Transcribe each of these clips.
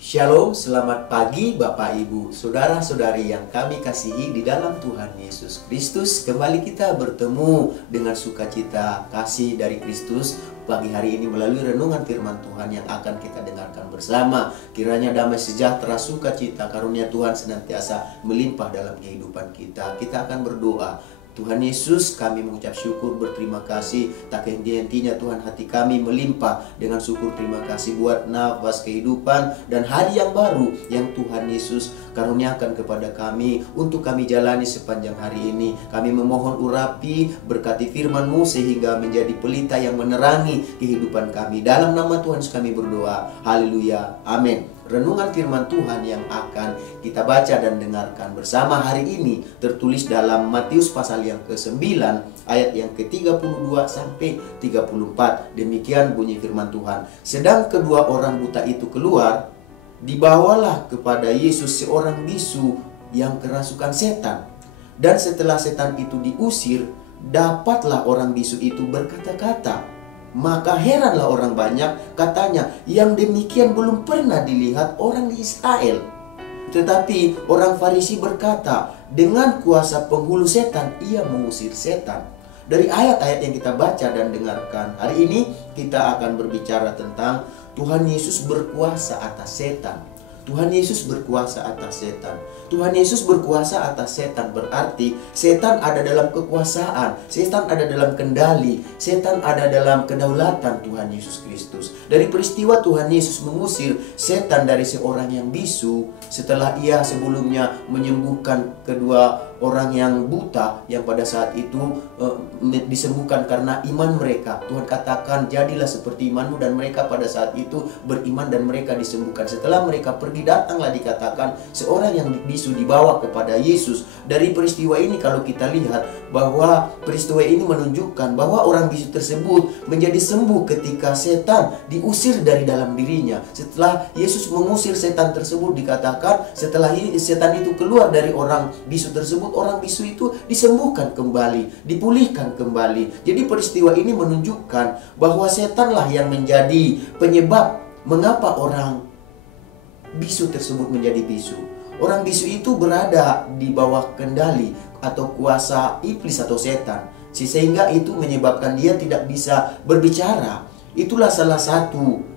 Shalom, selamat pagi Bapak Ibu, Saudara-saudari yang kami kasihi di dalam Tuhan Yesus Kristus. Kembali kita bertemu dengan sukacita kasih dari Kristus pagi hari ini melalui renungan firman Tuhan yang akan kita dengarkan bersama. Kiranya damai sejahtera, sukacita, karunia Tuhan senantiasa melimpah dalam kehidupan kita. Kita akan berdoa. Tuhan Yesus, kami mengucap syukur, berterima kasih. Tak henti-hentinya Tuhan, hati kami melimpah dengan syukur terima kasih buat nafas kehidupan dan hari yang baru yang Tuhan Yesus karuniakan kepada kami untuk kami jalani sepanjang hari ini. Kami memohon urapi, berkati firman-Mu sehingga menjadi pelita yang menerangi kehidupan kami. Dalam nama Tuhan Yesus kami berdoa. Haleluya. Amin. Renungan firman Tuhan yang akan kita baca dan dengarkan bersama hari ini tertulis dalam Matius pasal yang ke-9 ayat yang ke-32 sampai 34. Demikian bunyi firman Tuhan. Sedang kedua orang buta itu keluar, dibawalah kepada Yesus seorang bisu yang kerasukan setan. Dan setelah setan itu diusir, dapatlah orang bisu itu berkata-kata. Maka heranlah orang banyak, katanya, yang demikian belum pernah dilihat orang di Israel. Tetapi orang Farisi berkata, dengan kuasa penghulu setan ia mengusir setan. Dari ayat-ayat yang kita baca dan dengarkan hari ini, kita akan berbicara tentang Tuhan Yesus berkuasa atas setan. Tuhan Yesus berkuasa atas setan. Tuhan Yesus berkuasa atas setan berarti setan ada dalam kekuasaan, setan ada dalam kendali, setan ada dalam kedaulatan Tuhan Yesus Kristus. Dari peristiwa Tuhan Yesus mengusir setan dari seorang yang bisu, setelah ia sebelumnya menyembuhkan kedua orang yang buta yang pada saat itu disembuhkan karena iman mereka. Tuhan katakan, jadilah seperti imanmu, dan mereka pada saat itu beriman dan mereka disembuhkan. Setelah mereka pergi, datanglah dikatakan seorang yang bisu dibawa kepada Yesus. Dari peristiwa ini kalau kita lihat bahwa peristiwa ini menunjukkan bahwa orang bisu tersebut menjadi sembuh ketika setan diusir dari dalam dirinya. Setelah Yesus mengusir setan tersebut, dikatakan setelah setan itu keluar dari orang bisu tersebut, orang bisu itu disembuhkan kembali, dipulihkan kembali. Jadi peristiwa ini menunjukkan bahwa setanlah yang menjadi penyebab mengapa orang bisu tersebut menjadi bisu. Orang bisu itu berada di bawah kendali atau kuasa iblis atau setan, sehingga itu menyebabkan dia tidak bisa berbicara. Itulah salah satu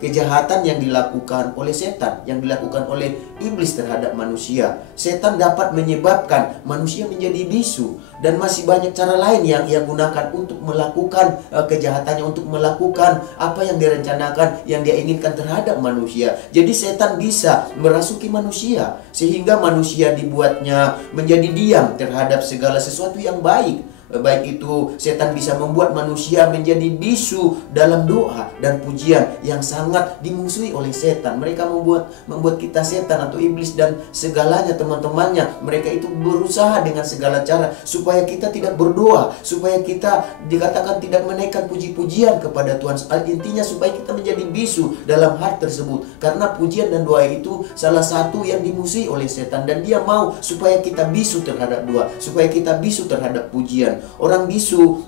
kejahatan yang dilakukan oleh setan, yang dilakukan oleh iblis terhadap manusia. Setan dapat menyebabkan manusia menjadi bisu, dan masih banyak cara lain yang ia gunakan untuk melakukan kejahatannya, untuk melakukan apa yang direncanakan, yang dia inginkan terhadap manusia. Jadi setan bisa merasuki manusia sehingga manusia dibuatnya menjadi diam terhadap segala sesuatu yang baik. Baik itu setan bisa membuat manusia menjadi bisu dalam doa dan pujian yang sangat dimusuhi oleh setan. Mereka membuat kita setan atau iblis dan segalanya teman-temannya. Mereka itu berusaha dengan segala cara supaya kita tidak berdoa, supaya kita dikatakan tidak menaikkan puji-pujian kepada Tuhan. Intinya supaya kita menjadi bisu dalam hal tersebut. Karena pujian dan doa itu salah satu yang dimusuhi oleh setan, dan dia mau supaya kita bisu terhadap doa, supaya kita bisu terhadap pujian. Orang bisu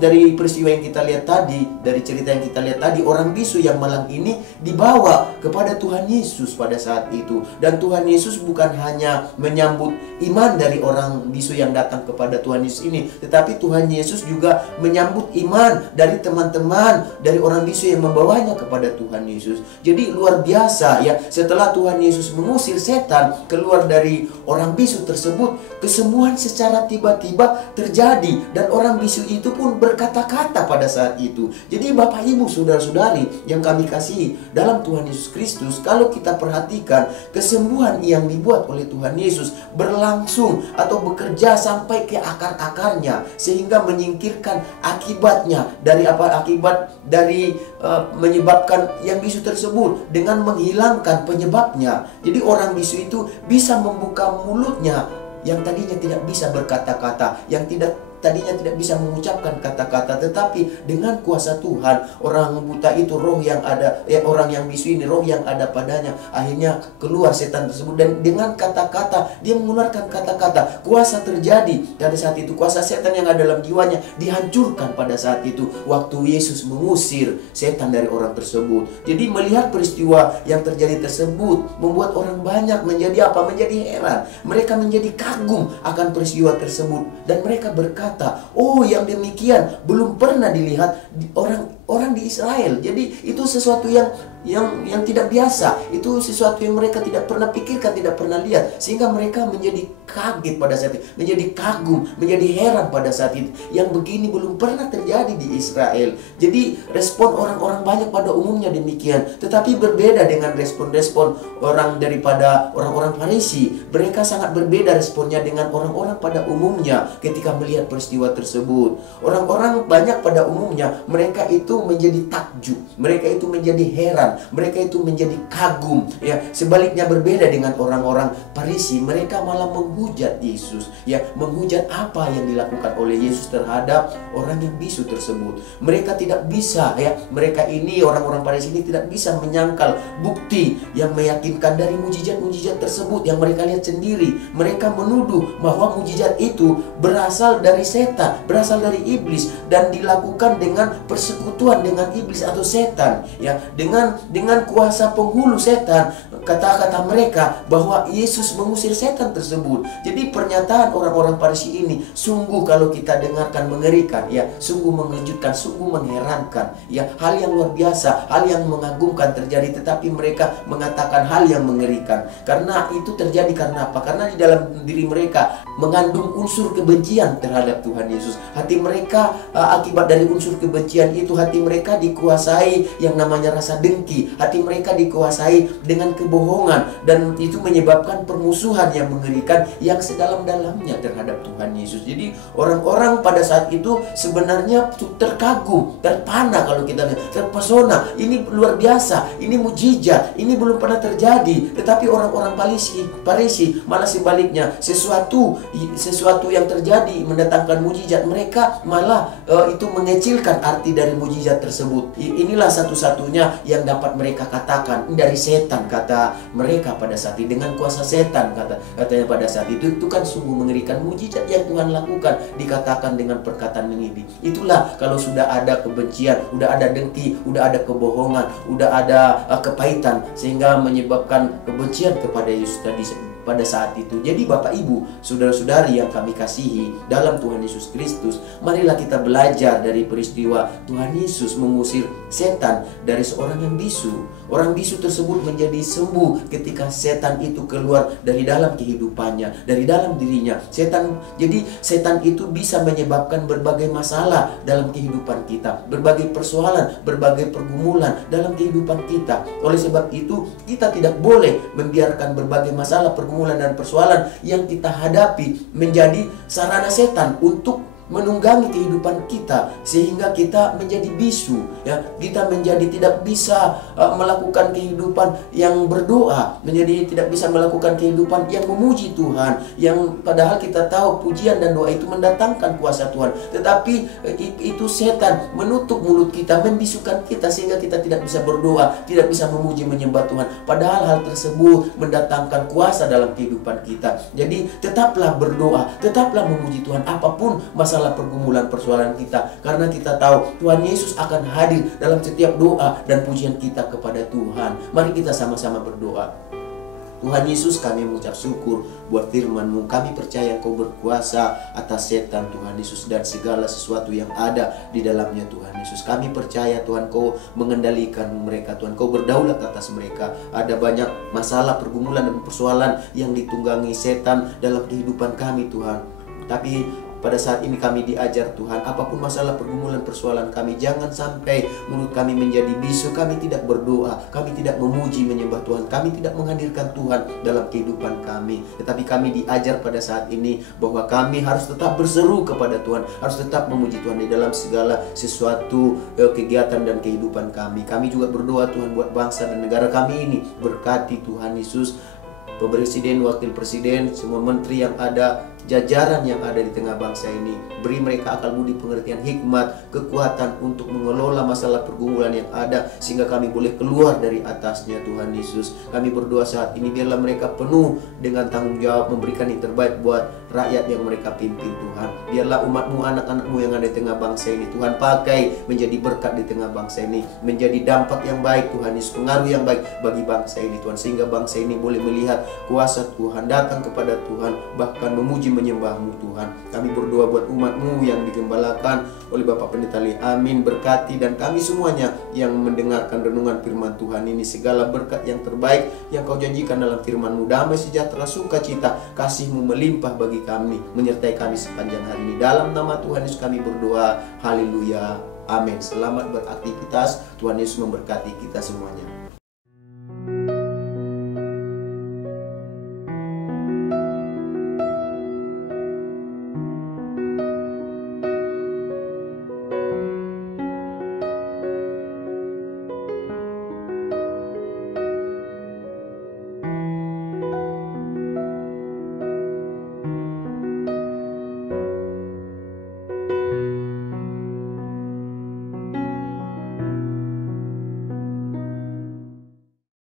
dari peristiwa yang kita lihat tadi, dari cerita yang kita lihat tadi, orang bisu yang malang ini dibawa kepada Tuhan Yesus pada saat itu. Dan Tuhan Yesus bukan hanya menyambut iman dari orang bisu yang datang kepada Tuhan Yesus ini, tetapi Tuhan Yesus juga menyambut iman dari teman-teman dari orang bisu yang membawanya kepada Tuhan Yesus. Jadi luar biasa setelah Tuhan Yesus mengusir setan keluar dari orang bisu tersebut, kesembuhan secara tiba-tiba terjadi, dan orang bisu itu pun berkata-kata pada saat itu. Jadi Bapak Ibu Saudara-saudari yang kami kasihi dalam Tuhan Yesus Kristus, kalau kita perhatikan kesembuhan yang dibuat oleh Tuhan Yesus berlangsung atau bekerja sampai ke akar-akarnya, sehingga menyingkirkan akibatnya dari menyebabkan yang bisu tersebut dengan menghilangkan penyebabnya. Jadi orang bisu itu bisa membuka mulutnya yang tadinya tidak bisa berkata-kata, yang tadinya tidak bisa mengucapkan kata-kata, tetapi dengan kuasa Tuhan, orang buta itu, roh yang ada, orang yang bisu ini, roh yang ada padanya, akhirnya keluar setan tersebut. Dan dengan kata-kata, dia mengeluarkan kata-kata, kuasa terjadi. Pada saat itu kuasa setan yang ada dalam jiwanya dihancurkan pada saat itu, waktu Yesus mengusir setan dari orang tersebut. Jadi melihat peristiwa yang terjadi tersebut membuat orang banyak menjadi apa? Menjadi heran. Mereka menjadi kagum akan peristiwa tersebut, dan mereka berkata, oh, yang demikian belum pernah dilihat orang di Israel. Jadi itu sesuatu yang tidak biasa. Itu sesuatu yang mereka tidak pernah pikirkan, tidak pernah lihat, sehingga mereka menjadi kaget pada saat itu, menjadi kagum, menjadi heran pada saat itu. Yang begini belum pernah terjadi di Israel. Jadi respon orang-orang banyak pada umumnya demikian, tetapi berbeda dengan respon-respon daripada orang-orang Farisi. Mereka sangat berbeda responnya dengan orang-orang pada umumnya ketika melihat peristiwa tersebut. Orang-orang banyak pada umumnya, mereka itu menjadi takjub, mereka itu menjadi heran, mereka itu menjadi kagum. Ya, sebaliknya berbeda dengan orang-orang Farisi, mereka malah menghujat Yesus, ya, menghujat apa yang dilakukan oleh Yesus terhadap orang yang bisu tersebut. Mereka tidak bisa, ya, mereka ini orang-orang Farisi ini tidak bisa menyangkal bukti yang meyakinkan dari mujizat-mujizat tersebut yang mereka lihat sendiri. Mereka menuduh bahwa mujizat itu berasal dari setan, berasal dari iblis, dan dilakukan dengan persekutuan dengan iblis atau setan, ya, dengan kuasa penghulu setan. Kata-kata mereka bahwa Yesus mengusir setan tersebut. Jadi pernyataan orang-orang Farisi ini sungguh kalau kita dengarkan mengerikan, ya, sungguh mengejutkan, sungguh mengherankan, ya, hal yang luar biasa, hal yang mengagumkan terjadi, tetapi mereka mengatakan hal yang mengerikan. Karena itu terjadi karena apa? Karena di dalam diri mereka mengandung unsur kebencian terhadap Tuhan Yesus. Hati mereka akibat dari unsur kebencian itu, hati mereka dikuasai yang namanya rasa dengki, hati mereka dikuasai dengan kebohongan, dan itu menyebabkan permusuhan yang mengerikan yang sedalam-dalamnya terhadap Tuhan Yesus. Jadi orang-orang pada saat itu sebenarnya terkagum, terpana, kalau kita lihat, terpesona. Ini luar biasa, ini mujizat, ini belum pernah terjadi. Tetapi orang-orang Farisi malah sebaliknya, sesuatu yang terjadi mendatangkan mujizat, mereka malah itu mengecilkan arti dari mujizat tersebut. Inilah satu-satunya yang dapat mereka katakan dari setan, kata mereka pada saat itu. Dengan kuasa setan, katanya pada saat itu kan sungguh mengerikan mujizat yang Tuhan lakukan, dikatakan dengan perkataan ini. Itulah kalau sudah ada kebencian, udah ada dengki, udah ada kebohongan, udah ada kepahitan, sehingga menyebabkan kebencian kepada Yesus tadi pada saat itu. Jadi Bapak Ibu, saudara-saudari yang kami kasihi dalam Tuhan Yesus Kristus, marilah kita belajar dari peristiwa Tuhan Yesus mengusir setan dari seorang yang bisu. Orang bisu tersebut menjadi sembuh ketika setan itu keluar dari dalam kehidupannya, dari dalam dirinya. Jadi setan itu bisa menyebabkan berbagai masalah dalam kehidupan kita, berbagai persoalan, berbagai pergumulan dalam kehidupan kita. Oleh sebab itu, kita tidak boleh membiarkan berbagai masalah, pergumulan, dan persoalan yang kita hadapi menjadi sarana setan untuk menunggangi kehidupan kita, sehingga kita menjadi bisu, ya, kita menjadi tidak bisa melakukan kehidupan yang berdoa, menjadi tidak bisa melakukan kehidupan yang memuji Tuhan, yang padahal kita tahu pujian dan doa itu mendatangkan kuasa Tuhan, tetapi itu setan menutup mulut kita, membisukan kita, sehingga kita tidak bisa berdoa, tidak bisa memuji menyembah Tuhan, padahal hal tersebut mendatangkan kuasa dalam kehidupan kita. Jadi tetaplah berdoa, tetaplah memuji Tuhan apapun masalah pergumulan persoalan kita, karena kita tahu Tuhan Yesus akan hadir dalam setiap doa dan pujian kita kepada Tuhan. Mari kita sama-sama berdoa. Tuhan Yesus, kami mengucap syukur buat firman-Mu. Kami percaya Engkau berkuasa atas setan, Tuhan Yesus, dan segala sesuatu yang ada di dalamnya, Tuhan Yesus. Kami percaya Tuhan, Kau mengendalikan mereka, Tuhan, Kau berdaulat atas mereka. Ada banyak masalah, pergumulan, dan persoalan yang ditunggangi setan dalam kehidupan kami, Tuhan. Tapi pada saat ini kami diajar, Tuhan, apapun masalah, pergumulan, persoalan kami, jangan sampai mulut kami menjadi bisu. Kami tidak berdoa, kami tidak memuji menyembah Tuhan, kami tidak menghadirkan Tuhan dalam kehidupan kami. Tetapi kami diajar pada saat ini bahwa kami harus tetap berseru kepada Tuhan, harus tetap memuji Tuhan di dalam segala sesuatu kegiatan dan kehidupan kami. Kami juga berdoa, Tuhan, buat bangsa dan negara kami ini. Berkati Tuhan Yesus, Presiden, Wakil Presiden, semua menteri yang ada, jajaran yang ada di tengah bangsa ini. Beri mereka akal budi, pengertian, hikmat, kekuatan untuk mengelola masalah pergumulan yang ada, sehingga kami boleh keluar dari atasnya Tuhan Yesus. Kami berdoa saat ini, biarlah mereka penuh dengan tanggung jawab memberikan yang terbaik buat rakyat yang mereka pimpin Tuhan. Biarlah umat-Mu, anak-anak-Mu yang ada di tengah bangsa ini Tuhan, pakai menjadi berkat di tengah bangsa ini, menjadi dampak yang baik Tuhan Yesus, pengaruh yang baik bagi bangsa ini Tuhan, sehingga bangsa ini boleh melihat kuasa Tuhan, datang kepada Tuhan, bahkan memuji menyembah-Mu Tuhan. Kami berdoa buat umat-Mu yang digembalakan oleh Bapak Pendeta Lee. Amin. Berkati dan kami semuanya yang mendengarkan renungan firman Tuhan ini, segala berkat yang terbaik yang Kau janjikan dalam firman-Mu, damai, sejahtera, sukacita, kasih-Mu melimpah bagi kami, menyertai kami sepanjang hari ini. Dalam nama Tuhan Yesus kami berdoa. Haleluya. Amin. Selamat beraktivitas. Tuhan Yesus memberkati kita semuanya.